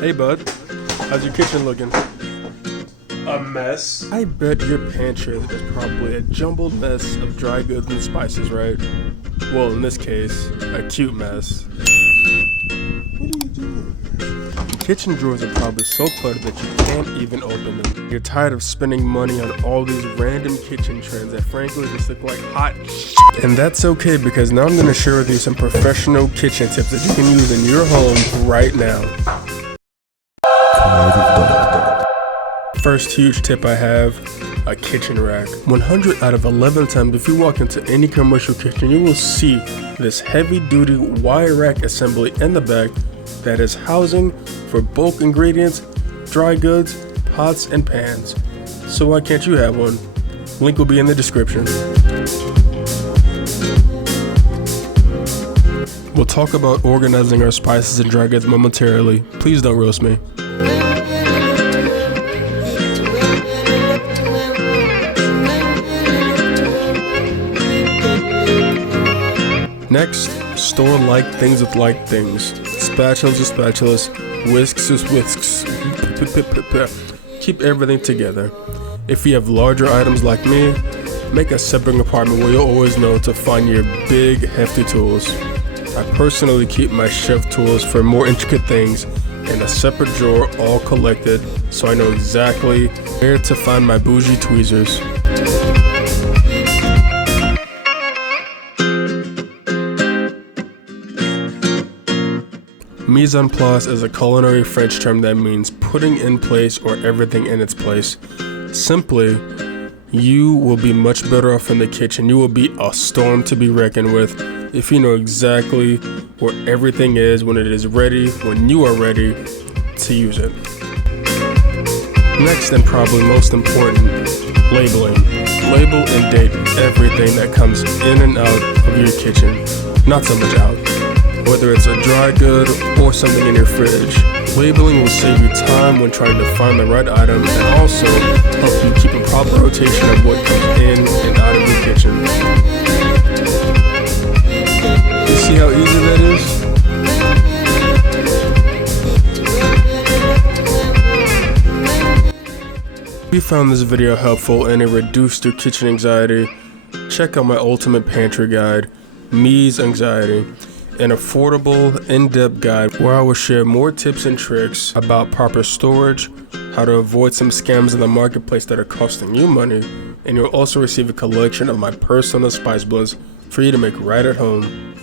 Hey bud, how's your kitchen looking? A mess? I bet your pantry is probably a jumbled mess of dry goods and spices, right? Well, in this case, a cute mess. What are you doing? Kitchen drawers are probably so cluttered that you can't even open them. You're tired of spending money on all these random kitchen trends that frankly just look like hot shit. And that's okay, because now I'm going to share with you some professional kitchen tips that you can use in your home right now. First huge tip I have, a kitchen rack. 100 out of 11 times if you walk into any commercial kitchen, you will see this heavy duty wire rack assembly in the back that is housing for bulk ingredients, dry goods, pots, and pans. So why can't you have one? Link will be in the description. We'll talk about organizing our spices and dry goods momentarily. Please don't roast me. Next, store like things with like things. Spatulas with spatulas, whisks with whisks. Keep everything together. If you have larger items like me, make a separate compartment where you'll always know to find your big, hefty tools. I personally keep my chef tools for more intricate things in a separate drawer, all collected, so I know exactly where to find my bougie tweezers. Mise en place is a culinary French term that means putting in place or everything in its place. Simply, you will be much better off in the kitchen. You will be a storm to be reckoned with if you know exactly where everything is when it is ready, when you are ready to use it. Next, and probably most important, labeling. Label and date everything that comes in and out of your kitchen. Not so much out. Whether it's a dry good or something in your fridge. Labeling will save you time when trying to find the right item and also help you keep a proper rotation of what comes in and out of your kitchen. You see how easy that is? If you found this video helpful and it reduced your kitchen anxiety, check out my ultimate pantry guide, Mise Anxiety. An affordable, in-depth guide where I will share more tips and tricks about proper storage, how to avoid some scams in the marketplace that are costing you money, and you'll also receive a collection of my personal spice blends for you to make right at home.